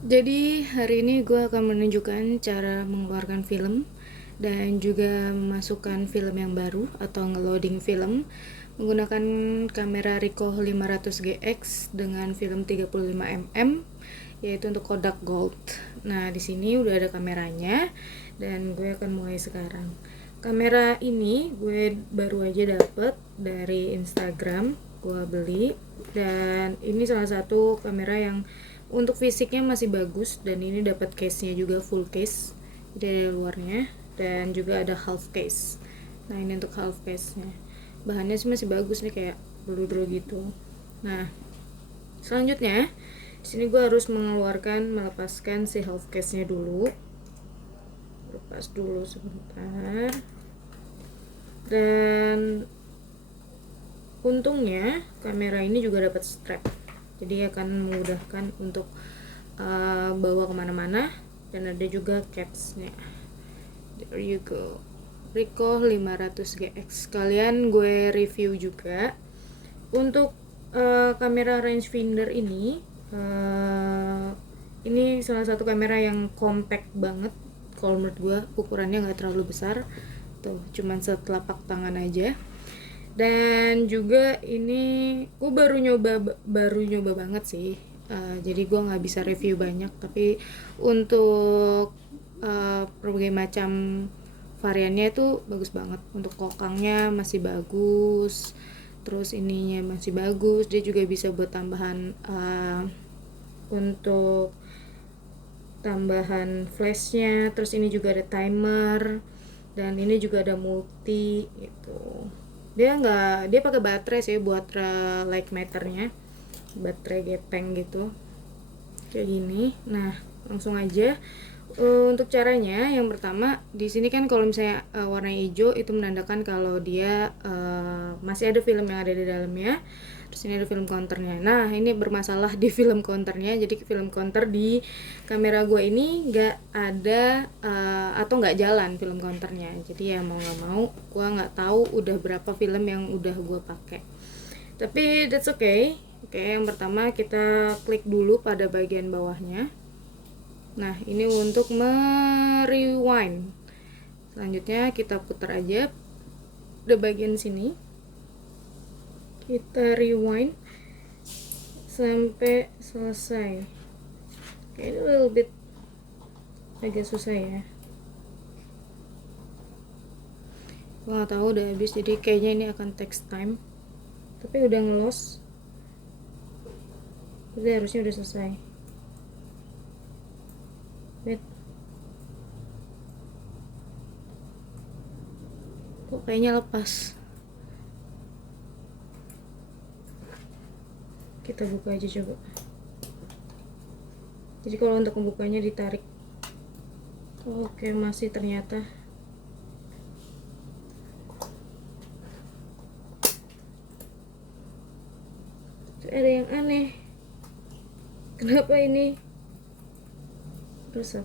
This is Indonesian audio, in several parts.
Jadi hari ini gue akan menunjukkan cara mengeluarkan film dan juga memasukkan film yang baru atau ngeloading film menggunakan kamera Ricoh 500 GX dengan film 35 mm yaitu untuk Kodak Gold. Nah, di sini udah ada kameranya dan gue akan mulai sekarang. Kamera ini gue baru aja dapet dari Instagram, gue beli, dan ini salah satu kamera yang untuk fisiknya masih bagus, dan ini dapat case-nya juga full case dari luarnya, dan juga ada half case. Nah, ini untuk half case-nya. Bahannya sih masih bagus nih, kayak bludru gitu. Nah, selanjutnya di sini gue harus melepaskan si half case-nya dulu. Lepas dulu sebentar. Dan untungnya kamera ini juga dapat strap, jadi akan memudahkan untuk bawa kemana-mana, dan ada juga capsnya. There you go, Ricoh 500 GX. Kalian gue review juga untuk kamera rangefinder ini salah satu kamera yang compact banget kalau menurut gue. Ukurannya nggak terlalu besar tuh, cuman setelapak tangan aja. Dan juga ini gue baru nyoba banget sih. Jadi gue nggak bisa review banyak, tapi untuk berbagai macam variannya itu bagus banget. Untuk kokangnya masih bagus, terus ininya masih bagus. Dia juga bisa buat untuk tambahan flashnya. Terus ini juga ada timer, dan ini juga ada multi gitu. Dia pakai baterai sih buat light meternya, baterai gepeng gitu kayak gini. Nah, langsung aja. Untuk caranya, yang pertama di sini kan kalau misalnya warna hijau itu menandakan kalau dia masih ada film yang ada di dalamnya. Terus ini ada film counternya. Nah, ini bermasalah di film counternya. Jadi film counter di kamera gue ini nggak ada atau nggak jalan film counternya. Jadi ya mau nggak mau gue nggak tahu udah berapa film yang udah gue pakai. Tapi that's okay. Oke, yang pertama kita klik dulu pada bagian bawahnya. Nah, ini untuk merewind. Selanjutnya kita putar aja di bagian sini. Kita rewind sampai selesai. Oke, ini little bit agak susah ya. Gue nggak tahu udah habis, jadi kayaknya ini akan text time. Tapi udah ngelos. Jadi harusnya udah selesai. Wait. Kok kayaknya lepas. Kita buka aja coba. Jadi kalau untuk membukanya ditarik. Oke, masih ternyata. Ada yang aneh. Kenapa ini rusak?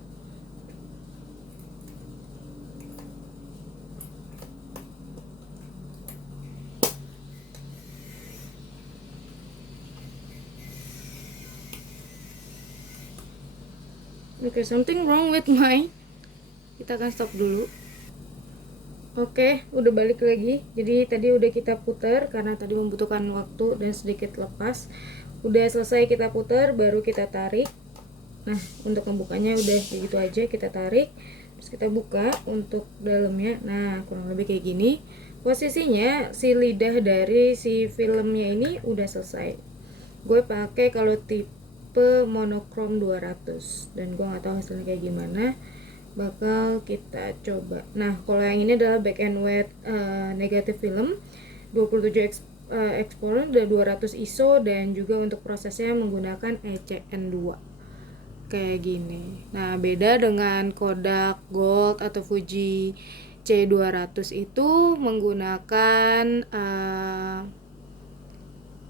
Oke, something wrong with my. Kita akan stop dulu. Oke, udah balik lagi. Jadi tadi udah kita putar karena tadi membutuhkan waktu dan sedikit lepas. Udah selesai kita putar, baru kita tarik. Nah, untuk membukanya udah kayak gitu aja, kita tarik. Terus kita buka untuk dalamnya. Nah, kurang lebih kayak gini. Posisinya si lidah dari si filmnya ini udah selesai. Gue pakai kalau tipe monokrom 200, dan gue nggak tahu hasilnya kayak gimana. Bakal kita coba. Nah, kalau yang ini adalah back and white negative film 27 exposure dan 200 ISO, dan juga untuk prosesnya menggunakan ECN2 kayak gini. Nah, beda dengan Kodak Gold atau Fuji C200 itu menggunakan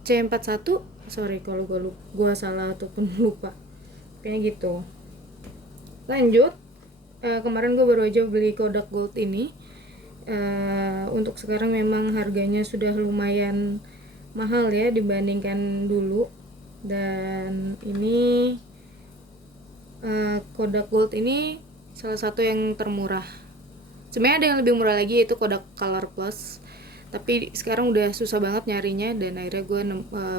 C41. Sorry kalau gue salah ataupun lupa, kayaknya gitu. Lanjut, kemarin gue baru aja beli Kodak Gold ini. Untuk sekarang memang harganya sudah lumayan mahal ya dibandingkan dulu. Dan ini Kodak Gold ini salah satu yang termurah. Sebenarnya ada yang lebih murah lagi, yaitu Kodak Color Plus, tapi sekarang udah susah banget nyarinya dan akhirnya gue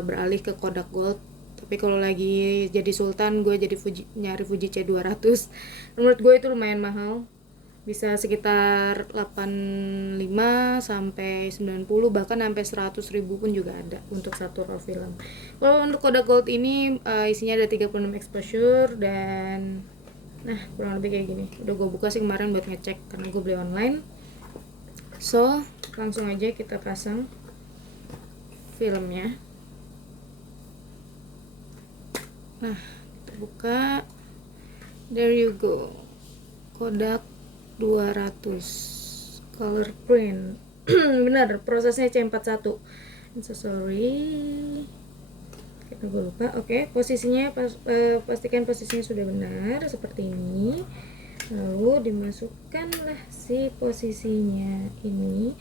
beralih ke Kodak Gold. Tapi kalau lagi jadi sultan, gue jadi nyari Fuji C200. Menurut gue itu lumayan mahal, bisa sekitar 85 sampai 90, bahkan sampai 100.000 pun juga ada untuk satu roll film. Kalau untuk Kodak Gold ini isinya ada 36 exposure dan nah kurang lebih kayak gini. Udah gue buka sih kemarin buat ngecek karena gue beli online. So langsung aja kita pasang filmnya. Nah kita buka, there you go, Kodak 200 color print. Benar, prosesnya C41. I'm so sorry, kita gue lupa. Oke, posisinya pastikan posisinya sudah benar seperti ini. Lalu dimasukkanlah si posisinya ini.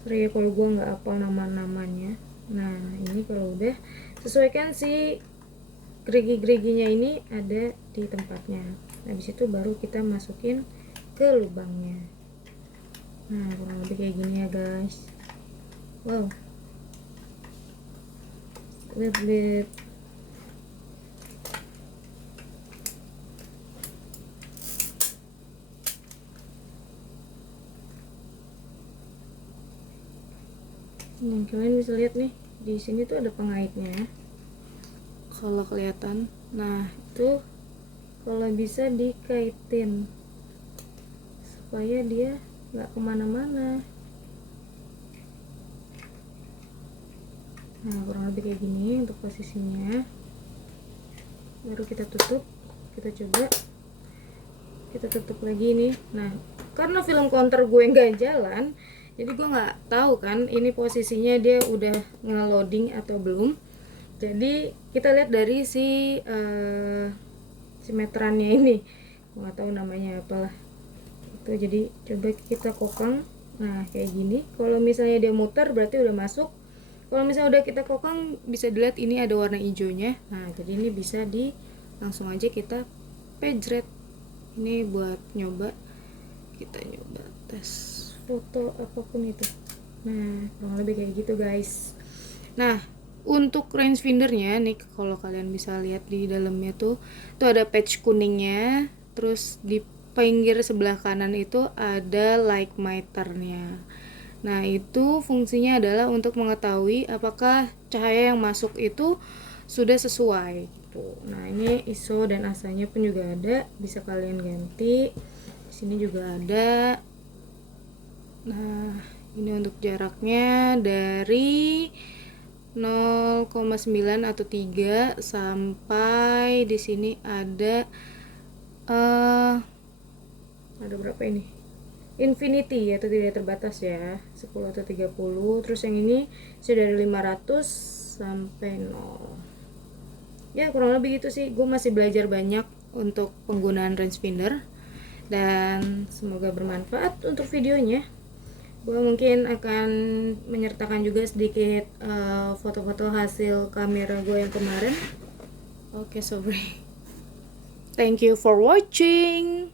Sorry ya kalau gue nggak hafal nama-namanya. Nah ini kalau udah, sesuaikan si gerigi-geriginya ini ada di tempatnya. Habis itu baru kita masukin ke lubangnya. Nah kurang lebih kayak gini ya guys. Wow, little bit. Nah, kalian bisa lihat nih, di sini tuh ada pengaitnya. Kalau kelihatan, nah itu kalau bisa dikaitin supaya dia nggak kemana-mana. Nah kurang lebih kayak gini untuk posisinya. Baru kita tutup, kita coba, kita tutup lagi nih. Nah karena film counter gue nggak jalan, jadi gue nggak tahu kan ini posisinya dia udah nge-loading atau belum. Jadi kita lihat dari si meterannya ini, gue nggak tahu namanya apalah itu. Jadi coba kita kokang. Nah kayak gini, kalau misalnya dia muter berarti udah masuk. Kalau misalnya udah kita kokang, bisa dilihat ini ada warna hijaunya. Nah jadi ini bisa langsung aja kita pejret. Ini buat nyoba, kita nyoba tes foto apapun itu. Nah kurang lebih kayak gitu guys. Nah untuk rangefindernya nih, kalau kalian bisa lihat di dalamnya tuh ada patch kuningnya, terus di pinggir sebelah kanan itu ada light meternya. Nah itu fungsinya adalah untuk mengetahui apakah cahaya yang masuk itu sudah sesuai gitu. Nah ini ISO dan ASA-nya pun juga ada, bisa kalian ganti. Di sini juga ada. Nah ini untuk jaraknya dari 0,9 atau 3 sampai di sini ada berapa ini? Infinity atau tidak terbatas ya, 10 atau 30. Terus yang ini sudah dari 500 sampai 0. Ya kurang lebih gitu sih. Gue masih belajar banyak untuk penggunaan rangefinder dan semoga bermanfaat untuk videonya. Gue mungkin akan menyertakan juga sedikit foto-foto hasil kamera gue yang kemarin. Oke, sorry. Thank you for watching.